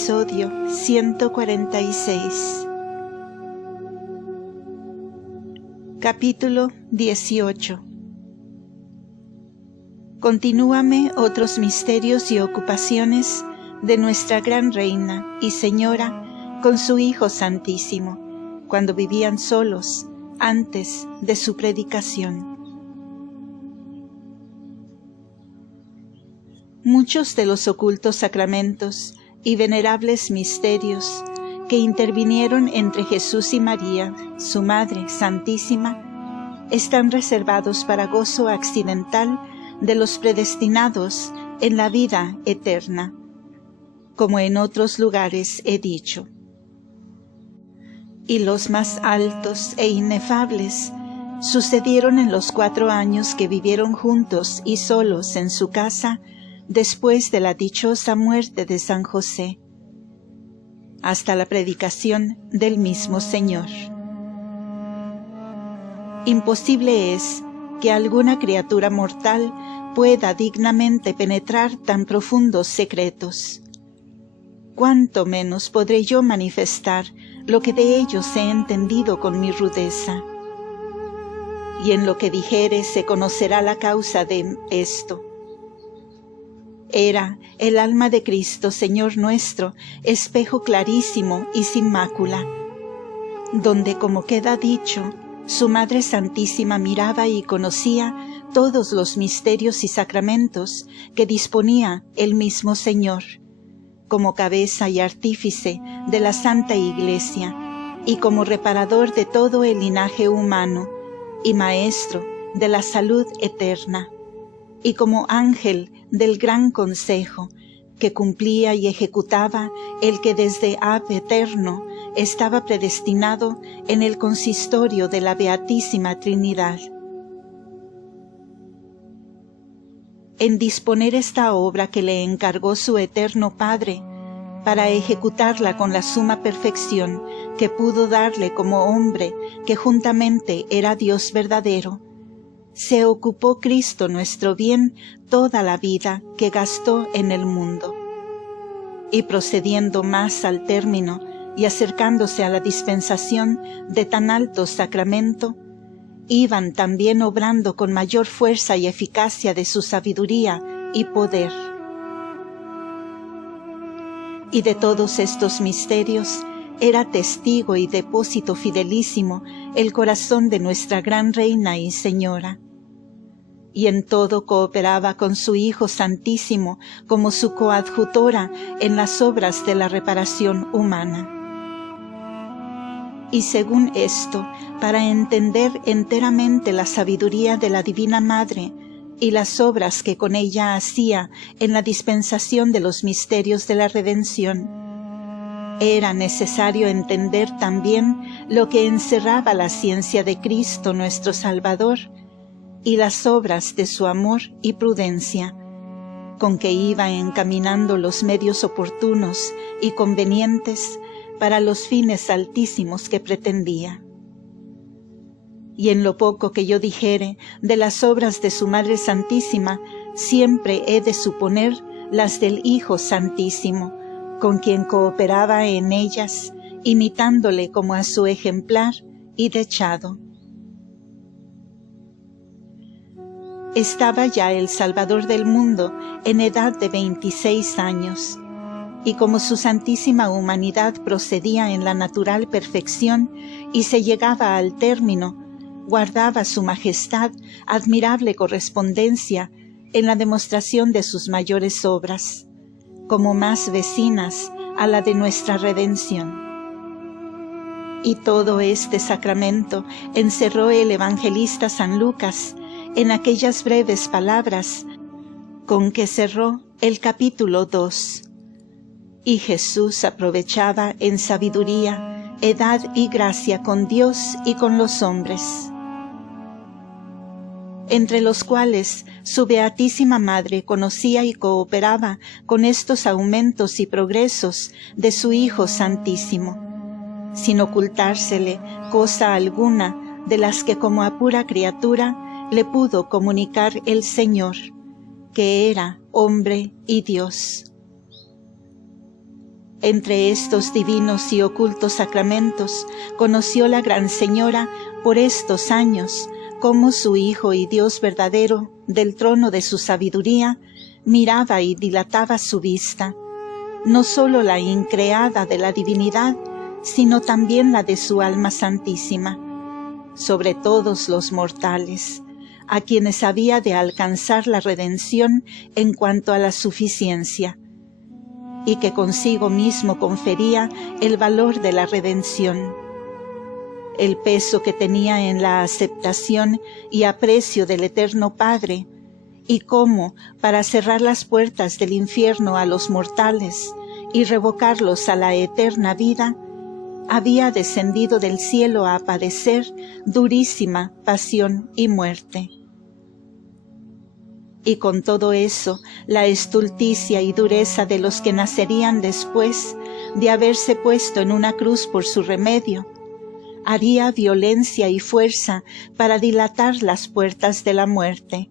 Episodio 146. Capítulo 18. Continúame otros misterios y ocupaciones de nuestra gran Reina y Señora con su Hijo Santísimo, cuando vivían solos antes de su predicación. Muchos de los ocultos sacramentos y venerables misterios que intervinieron entre Jesús y María, su Madre Santísima, están reservados para gozo accidental de los predestinados en la vida eterna, como en otros lugares he dicho. Y los más altos e inefables sucedieron en los 4 años que vivieron juntos y solos en su casa después de la dichosa muerte de San José, hasta la predicación del mismo Señor. Imposible es que alguna criatura mortal pueda dignamente penetrar tan profundos secretos. Cuánto menos podré yo manifestar lo que de ellos he entendido con mi rudeza. Y en lo que dijere se conocerá la causa de esto. Era el alma de Cristo, Señor nuestro, espejo clarísimo y sin mácula, donde, como queda dicho, su Madre Santísima miraba y conocía todos los misterios y sacramentos que disponía el mismo Señor, como cabeza y artífice de la Santa Iglesia, y como reparador de todo el linaje humano, y maestro de la salud eterna, y como ángel del gran consejo, que cumplía y ejecutaba el que desde ab eterno estaba predestinado en el consistorio de la Beatísima Trinidad. En disponer esta obra que le encargó su eterno Padre, para ejecutarla con la suma perfección que pudo darle como hombre que juntamente era Dios verdadero, se ocupó Cristo nuestro bien toda la vida que gastó en el mundo. Y procediendo más al término y acercándose a la dispensación de tan alto sacramento, iban también obrando con mayor fuerza y eficacia de su sabiduría y poder. Y de todos estos misterios era testigo y depósito fidelísimo el corazón de nuestra gran Reina y Señora. Y en todo cooperaba con su Hijo Santísimo como su coadjutora en las obras de la reparación humana. Y según esto, para entender enteramente la sabiduría de la Divina Madre y las obras que con ella hacía en la dispensación de los misterios de la redención, era necesario entender también lo que encerraba la ciencia de Cristo nuestro Salvador y las obras de su amor y prudencia, con que iba encaminando los medios oportunos y convenientes para los fines altísimos que pretendía. Y en lo poco que yo dijere de las obras de su Madre Santísima, siempre he de suponer las del Hijo Santísimo, con quien cooperaba en ellas, imitándole como a su ejemplar y dechado. Estaba ya el Salvador del mundo en edad de 26 años, y como su santísima humanidad procedía en la natural perfección y se llegaba al término, guardaba su majestad admirable correspondencia en la demostración de sus mayores obras, como más vecinas a la de nuestra redención. Y todo este sacramento encerró el evangelista San Lucas en aquellas breves palabras con que cerró el capítulo 2. Y Jesús aprovechaba en sabiduría, edad y gracia con Dios y con los hombres, entre los cuales su Beatísima Madre conocía y cooperaba con estos aumentos y progresos de su Hijo Santísimo, sin ocultársele cosa alguna de las que como a pura criatura le pudo comunicar el Señor, que era hombre y Dios. Entre estos divinos y ocultos sacramentos, conoció la Gran Señora por estos años cómo su Hijo y Dios verdadero, del trono de su sabiduría, miraba y dilataba su vista, no sólo la increada de la divinidad, sino también la de su alma santísima, sobre todos los mortales, a quienes había de alcanzar la redención en cuanto a la suficiencia, y que consigo mismo confería el valor de la redención, el peso que tenía en la aceptación y aprecio del Eterno Padre, y cómo, para cerrar las puertas del infierno a los mortales y revocarlos a la eterna vida, había descendido del cielo a padecer durísima pasión y muerte. Y con todo eso, la estulticia y dureza de los que nacerían después de haberse puesto en una cruz por su remedio, haría violencia y fuerza para dilatar las puertas de la muerte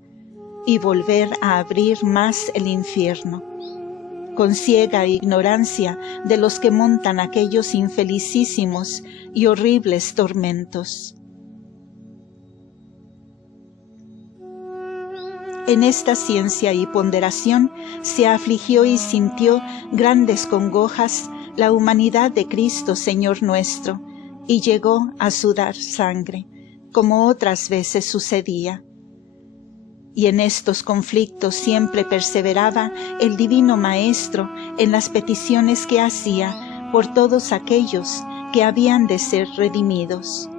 y volver a abrir más el infierno, con ciega ignorancia de los que montan aquellos infelicísimos y horribles tormentos. En esta ciencia y ponderación se afligió y sintió grandes congojas la humanidad de Cristo Señor nuestro, y llegó a sudar sangre, como otras veces sucedía. Y en estos conflictos siempre perseveraba el Divino Maestro en las peticiones que hacía por todos aquellos que habían de ser redimidos.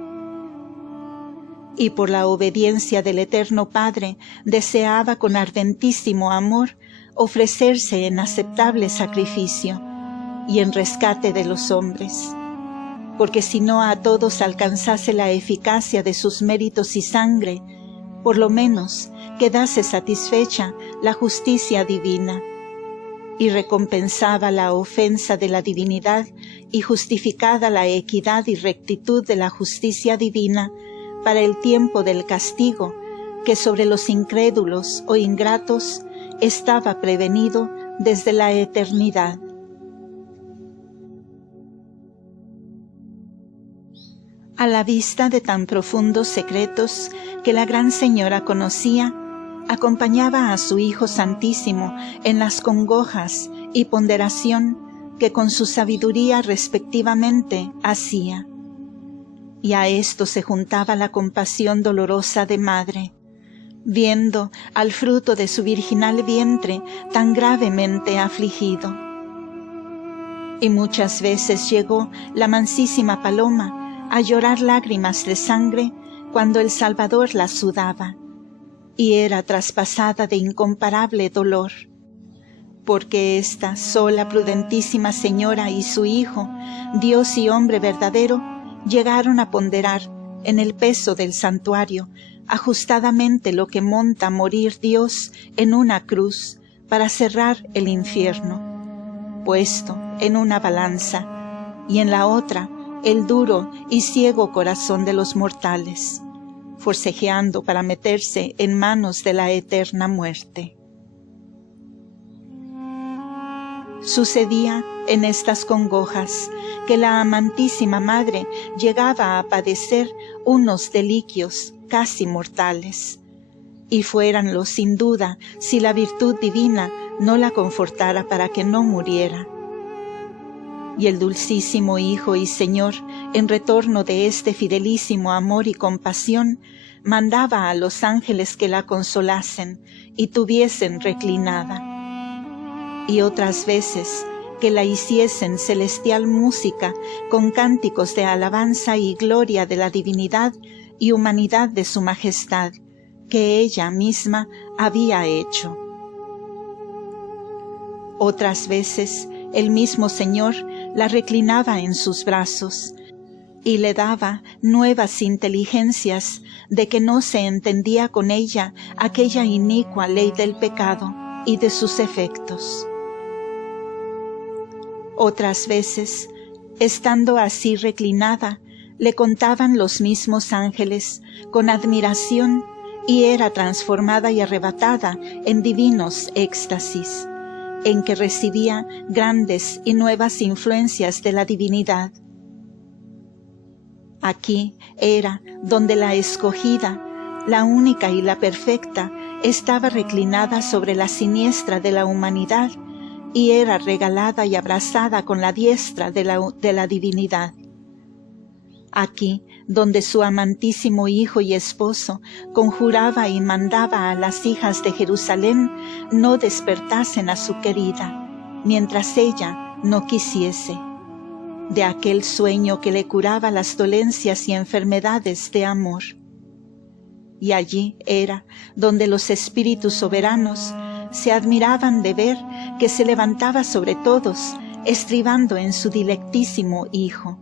Y por la obediencia del Eterno Padre deseaba con ardentísimo amor ofrecerse en aceptable sacrificio y en rescate de los hombres, porque si no a todos alcanzase la eficacia de sus méritos y sangre, por lo menos quedase satisfecha la justicia divina, y recompensaba la ofensa de la divinidad y justificada la equidad y rectitud de la justicia divina para el tiempo del castigo que sobre los incrédulos o ingratos estaba prevenido desde la eternidad. A la vista de tan profundos secretos que la Gran Señora conocía, acompañaba a su Hijo Santísimo en las congojas y ponderación que con su sabiduría respectivamente hacía. Y a esto se juntaba la compasión dolorosa de madre, viendo al fruto de su virginal vientre tan gravemente afligido. Y muchas veces llegó la mansísima paloma a llorar lágrimas de sangre cuando el Salvador la sudaba, y era traspasada de incomparable dolor, porque esta sola prudentísima Señora y su Hijo, Dios y hombre verdadero, llegaron a ponderar en el peso del santuario ajustadamente lo que monta morir Dios en una cruz para cerrar el infierno, puesto en una balanza, y en la otra el duro y ciego corazón de los mortales, forcejeando para meterse en manos de la eterna muerte. Sucedía en estas congojas que la amantísima Madre llegaba a padecer unos deliquios casi mortales, y fuéranlo sin duda si la virtud divina no la confortara para que no muriera. Y el dulcísimo Hijo y Señor, en retorno de este fidelísimo amor y compasión, mandaba a los ángeles que la consolasen y tuviesen reclinada, y otras veces que la hiciesen celestial música con cánticos de alabanza y gloria de la divinidad y humanidad de su majestad, que ella misma había hecho. Otras veces el mismo Señor la reclinaba en sus brazos y le daba nuevas inteligencias de que no se entendía con ella aquella inicua ley del pecado y de sus efectos. Otras veces, estando así reclinada, le contaban los mismos ángeles con admiración y era transformada y arrebatada en divinos éxtasis, en que recibía grandes y nuevas influencias de la divinidad. Aquí era donde la escogida, la única y la perfecta, estaba reclinada sobre la siniestra de la humanidad y era regalada y abrazada con la diestra de la divinidad. Aquí, donde su amantísimo Hijo y Esposo conjuraba y mandaba a las hijas de Jerusalén no despertasen a su querida, mientras ella no quisiese, de aquel sueño que le curaba las dolencias y enfermedades de amor. Y allí era donde los espíritus soberanos se admiraban de ver que se levantaba sobre todos, estribando en su dilectísimo Hijo,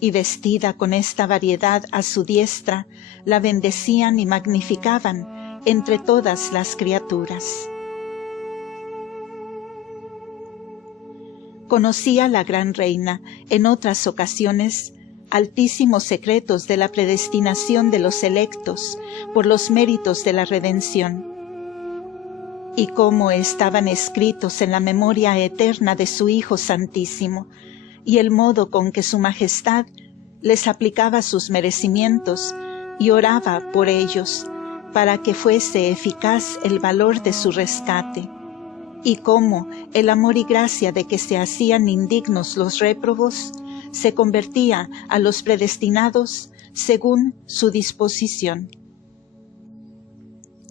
y vestida con esta variedad a su diestra, la bendecían y magnificaban entre todas las criaturas. Conocía la gran reina en otras ocasiones altísimos secretos de la predestinación de los electos por los méritos de la redención, y cómo estaban escritos en la memoria eterna de su Hijo Santísimo, y el modo con que su Majestad les aplicaba sus merecimientos y oraba por ellos, para que fuese eficaz el valor de su rescate, y cómo el amor y gracia de que se hacían indignos los réprobos se convertía a los predestinados según su disposición.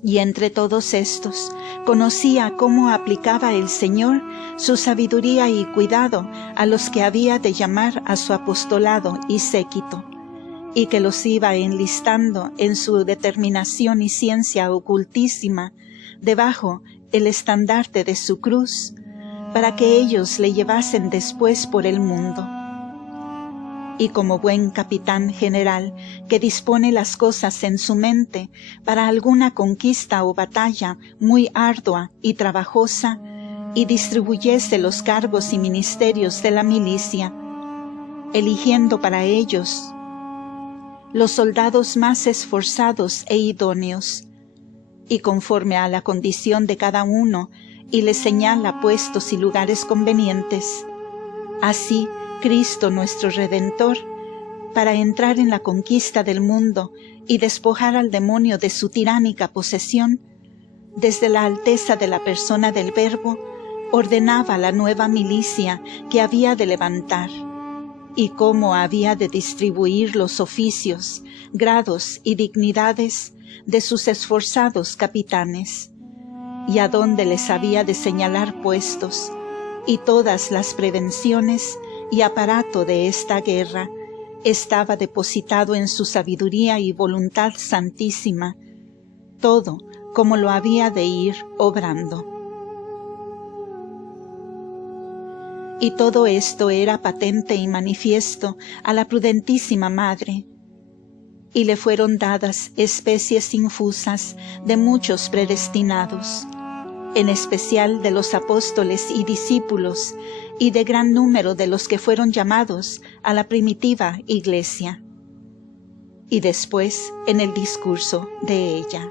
Y entre todos estos conocía cómo aplicaba el Señor su sabiduría y cuidado a los que había de llamar a su apostolado y séquito, y que los iba enlistando en su determinación y ciencia ocultísima debajo el estandarte de su cruz, para que ellos le llevasen después por el mundo. Y como buen capitán general que dispone las cosas en su mente para alguna conquista o batalla muy ardua y trabajosa, y distribuyese los cargos y ministerios de la milicia, eligiendo para ellos los soldados más esforzados e idóneos, y conforme a la condición de cada uno, y les señala puestos y lugares convenientes. Así, Cristo nuestro Redentor, para entrar en la conquista del mundo y despojar al demonio de su tiránica posesión, desde la alteza de la persona del Verbo, ordenaba la nueva milicia que había de levantar, y cómo había de distribuir los oficios, grados y dignidades de sus esforzados capitanes, y a dónde les había de señalar puestos, y todas las prevenciones y aparato de esta guerra estaba depositado en su sabiduría y voluntad santísima, todo como lo había de ir obrando. Y todo esto era patente y manifiesto a la prudentísima Madre, y le fueron dadas especies infusas de muchos predestinados, en especial de los apóstoles y discípulos, y de gran número de los que fueron llamados a la primitiva Iglesia. Y después en el discurso de ella.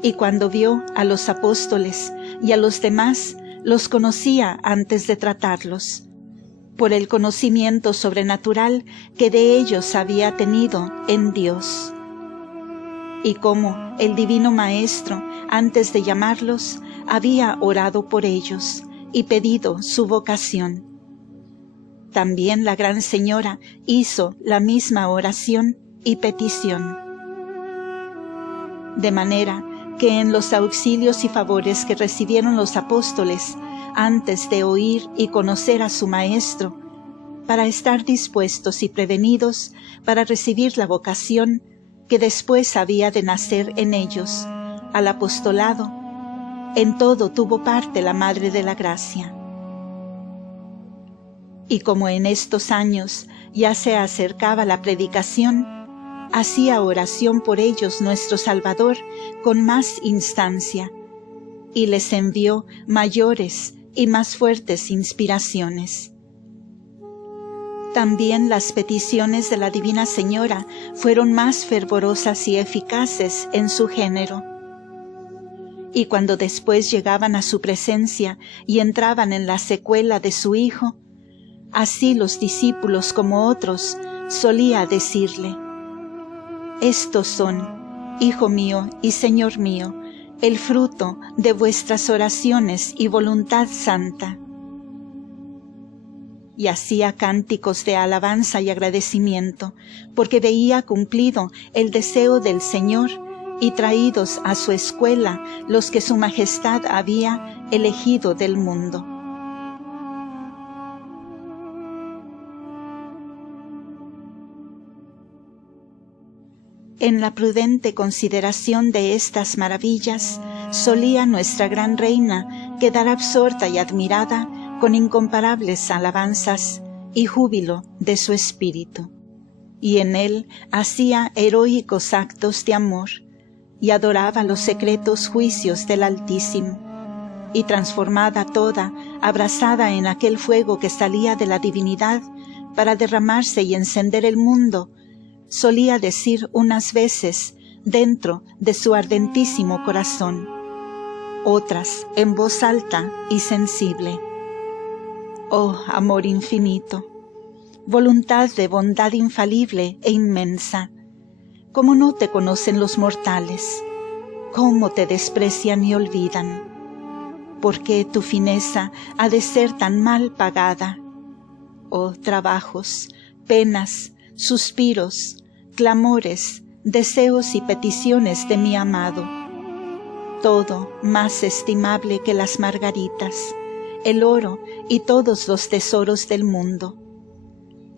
Y cuando vio a los apóstoles y a los demás, los conocía antes de tratarlos, por el conocimiento sobrenatural que de ellos había tenido en Dios. Y como el Divino Maestro, antes de llamarlos, había orado por ellos y pedido su vocación. También la Gran Señora hizo la misma oración y petición. De manera que en los auxilios y favores que recibieron los apóstoles antes de oír y conocer a su Maestro, para estar dispuestos y prevenidos para recibir la vocación que después había de nacer en ellos, al apostolado, en todo tuvo parte la Madre de la Gracia. Y como en estos años ya se acercaba la predicación, hacía oración por ellos nuestro Salvador con más instancia, y les envió mayores y más fuertes inspiraciones. También las peticiones de la Divina Señora fueron más fervorosas y eficaces en su género. Y cuando después llegaban a su presencia y entraban en la secuela de su Hijo, así los discípulos como otros solía decirle: estos son, Hijo mío y Señor mío, el fruto de vuestras oraciones y voluntad santa. Y hacía cánticos de alabanza y agradecimiento, porque veía cumplido el deseo del Señor y traídos a su escuela los que su majestad había elegido del mundo. En la prudente consideración de estas maravillas, solía nuestra gran reina quedar absorta y admirada con incomparables alabanzas y júbilo de su espíritu, y en él hacía heroicos actos de amor, y adoraba los secretos juicios del Altísimo, y transformada toda, abrasada en aquel fuego que salía de la divinidad para derramarse y encender el mundo, solía decir unas veces dentro de su ardentísimo corazón, otras en voz alta y sensible: oh amor infinito, voluntad de bondad infalible e inmensa, ¿cómo no te conocen los mortales? ¿Cómo te desprecian y olvidan? ¿Por qué tu fineza ha de ser tan mal pagada? Oh trabajos, penas, suspiros, clamores, deseos y peticiones de mi amado, todo más estimable que las margaritas, el oro y todos los tesoros del mundo.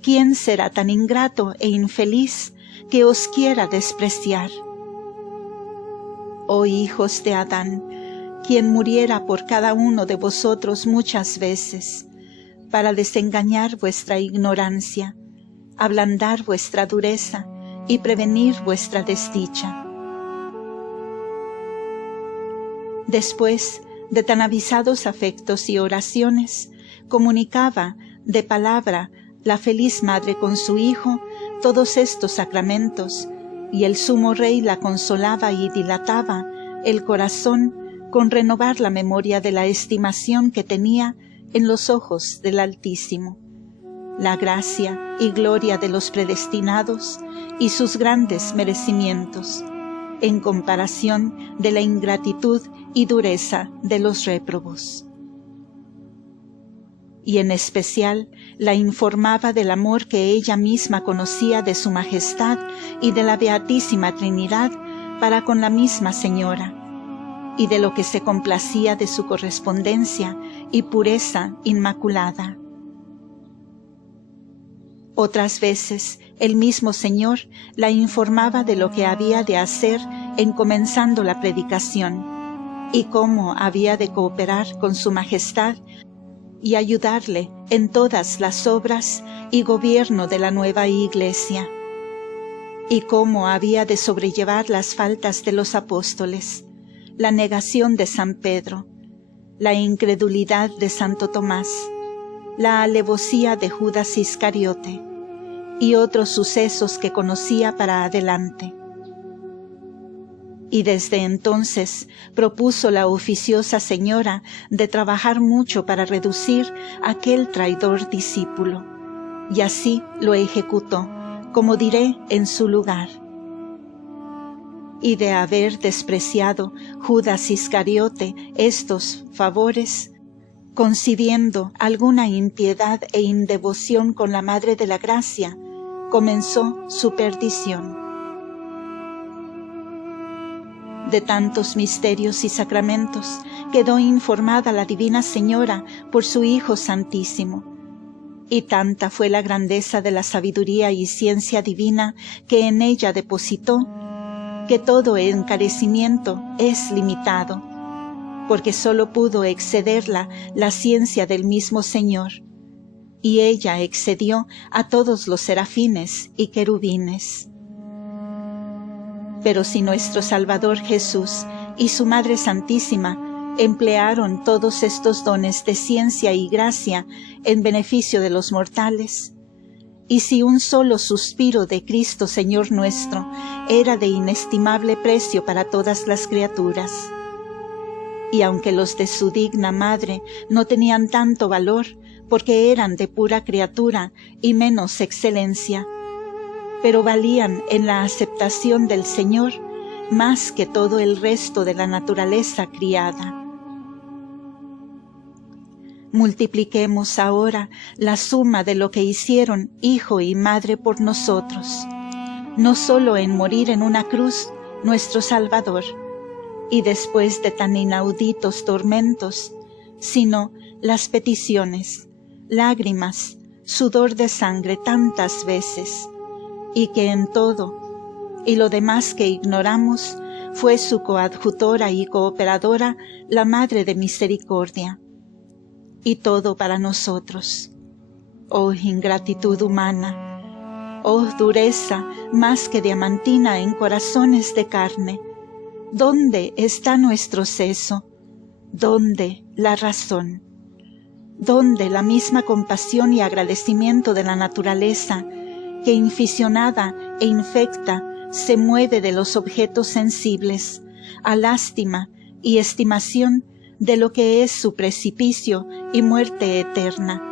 ¿Quién será tan ingrato e infeliz que os quiera despreciar? Oh hijos de Adán, quien muriera por cada uno de vosotros muchas veces, para desengañar vuestra ignorancia, ablandar vuestra dureza y prevenir vuestra desdicha. Después de tan avisados afectos y oraciones, comunicaba de palabra la feliz madre con su hijo todos estos sacramentos, y el sumo rey la consolaba y dilataba el corazón con renovar la memoria de la estimación que tenía en los ojos del Altísimo, la gracia y gloria de los predestinados y sus grandes merecimientos, en comparación de la ingratitud y dureza de los réprobos. Y en especial la informaba del amor que ella misma conocía de su majestad y de la Beatísima Trinidad para con la misma Señora, y de lo que se complacía de su correspondencia y pureza inmaculada. Otras veces el mismo Señor la informaba de lo que había de hacer en comenzando la predicación, y cómo había de cooperar con su majestad y ayudarle en todas las obras y gobierno de la nueva Iglesia, y cómo había de sobrellevar las faltas de los apóstoles, la negación de San Pedro, la incredulidad de Santo Tomás, la alevosía de Judas Iscariote y otros sucesos que conocía para adelante. Y desde entonces propuso la oficiosa señora de trabajar mucho para reducir aquel traidor discípulo, y así lo ejecutó, como diré en su lugar. Y de haber despreciado Judas Iscariote estos favores, concibiendo alguna impiedad e indevoción con la Madre de la Gracia, comenzó su perdición. De tantos misterios y sacramentos quedó informada la Divina Señora por su Hijo Santísimo, y tanta fue la grandeza de la sabiduría y ciencia divina que en ella depositó, que todo encarecimiento es limitado, porque sólo pudo excederla la ciencia del mismo Señor, y ella excedió a todos los serafines y querubines. Pero si nuestro Salvador Jesús y su Madre Santísima emplearon todos estos dones de ciencia y gracia en beneficio de los mortales, y si un solo suspiro de Cristo Señor nuestro era de inestimable precio para todas las criaturas, y aunque los de su digna madre no tenían tanto valor, porque eran de pura criatura y menos excelencia, pero valían en la aceptación del Señor más que todo el resto de la naturaleza criada. Multipliquemos ahora la suma de lo que hicieron Hijo y Madre por nosotros, no solo en morir en una cruz, nuestro Salvador, y después de tan inauditos tormentos, sino las peticiones, lágrimas, sudor de sangre tantas veces, y que en todo, y lo demás que ignoramos, fue su coadjutora y cooperadora, la Madre de Misericordia, y todo para nosotros. Oh ingratitud humana, oh dureza más que diamantina en corazones de carne, ¿dónde está nuestro seso? ¿Dónde la razón? ¿Dónde la misma compasión y agradecimiento de la naturaleza que inficionada e infecta se mueve de los objetos sensibles a lástima y estimación de lo que es su precipicio y muerte eterna,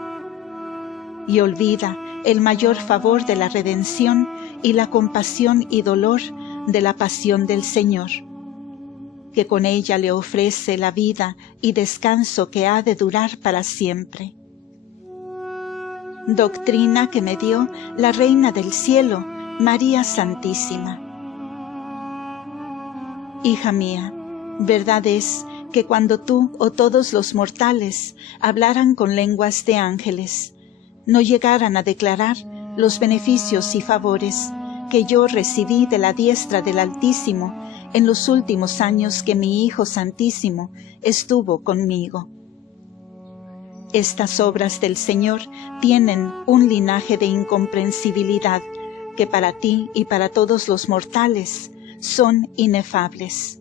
y olvida el mayor favor de la redención y la compasión y dolor de la pasión del Señor, que con ella le ofrece la vida y descanso que ha de durar para siempre. Doctrina que me dio la Reina del Cielo, María Santísima. Hija mía, verdad es que cuando tú o todos los mortales hablaran con lenguas de ángeles, no llegaran a declarar los beneficios y favores que yo recibí de la diestra del Altísimo en los últimos años que mi Hijo Santísimo estuvo conmigo. Estas obras del Señor tienen un linaje de incomprensibilidad que para ti y para todos los mortales son inefables.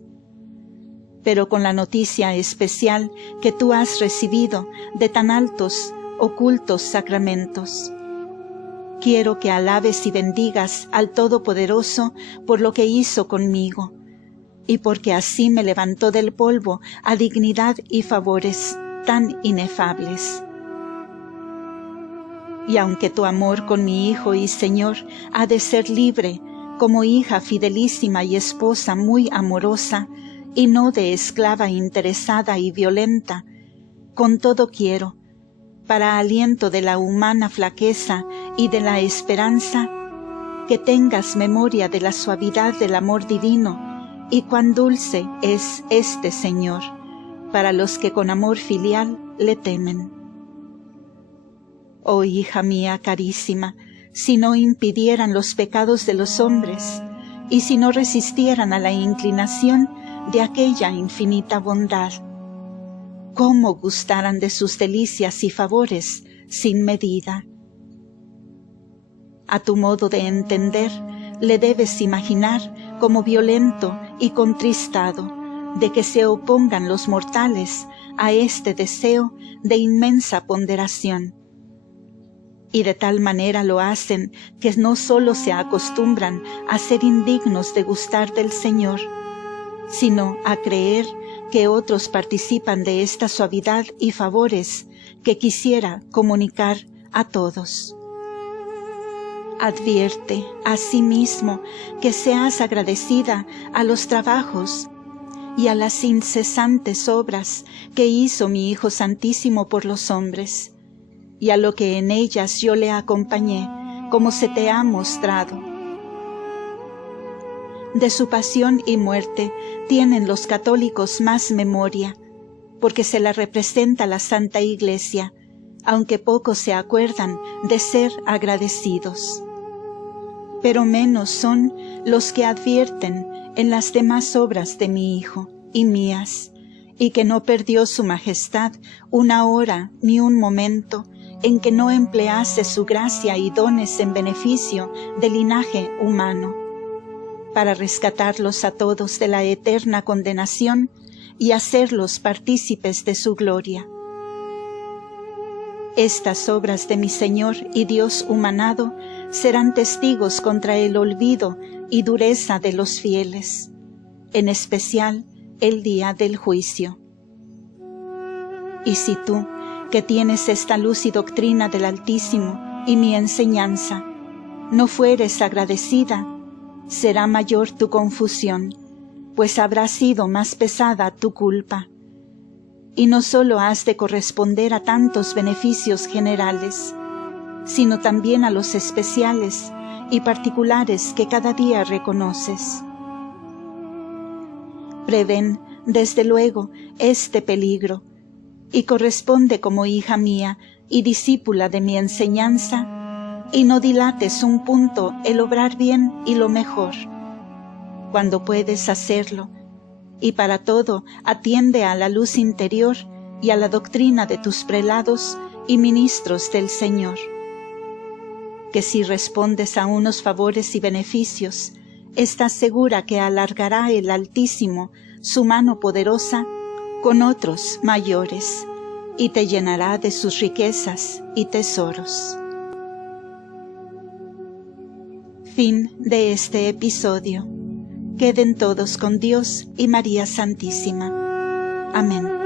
Pero con la noticia especial que tú has recibido de tan altos, ocultos sacramentos, quiero que alabes y bendigas al Todopoderoso por lo que hizo conmigo, y porque así me levantó del polvo a dignidad y favores tan inefables. Y aunque tu amor con mi Hijo y Señor ha de ser libre, como hija fidelísima y esposa muy amorosa, y no de esclava interesada y violenta, con todo quiero, para aliento de la humana flaqueza y de la esperanza, que tengas memoria de la suavidad del amor divino, y cuán dulce es este Señor, para los que con amor filial le temen. Oh hija mía carísima, si no impidieran los pecados de los hombres, y si no resistieran a la inclinación de aquella infinita bondad, cómo gustaran de sus delicias y favores sin medida. A tu modo de entender, le debes imaginar como violento y contristado de que se opongan los mortales a este deseo de inmensa ponderación. Y de tal manera lo hacen que no solo se acostumbran a ser indignos de gustar del Señor, sino a creer que otros participan de esta suavidad y favores que quisiera comunicar a todos. Advierte asimismo que seas agradecida a los trabajos y a las incesantes obras que hizo mi Hijo Santísimo por los hombres, y a lo que en ellas yo le acompañé, como se te ha mostrado. De su pasión y muerte tienen los católicos más memoria, porque se la representa la Santa Iglesia, aunque pocos se acuerdan de ser agradecidos. Pero menos son los que advierten en las demás obras de mi Hijo y mías, y que no perdió su majestad una hora ni un momento en que no emplease su gracia y dones en beneficio del linaje humano, para rescatarlos a todos de la eterna condenación y hacerlos partícipes de su gloria. Estas obras de mi Señor y Dios humanado serán testigos contra el olvido y dureza de los fieles, en especial el día del juicio. Y si tú, que tienes esta luz y doctrina del Altísimo y mi enseñanza, no fueres agradecida, será mayor tu confusión, pues habrá sido más pesada tu culpa. Y no solo has de corresponder a tantos beneficios generales, sino también a los especiales y particulares que cada día reconoces. Prevén, desde luego, este peligro, y corresponde como hija mía y discípula de mi enseñanza, y no dilates un punto el obrar bien y lo mejor. Cuando puedes hacerlo, y para todo atiende a la luz interior y a la doctrina de tus prelados y ministros del Señor. Que si respondes a unos favores y beneficios, estás segura que alargará el Altísimo su mano poderosa con otros mayores, y te llenará de sus riquezas y tesoros. Fin de este episodio. Queden todos con Dios y María Santísima. Amén.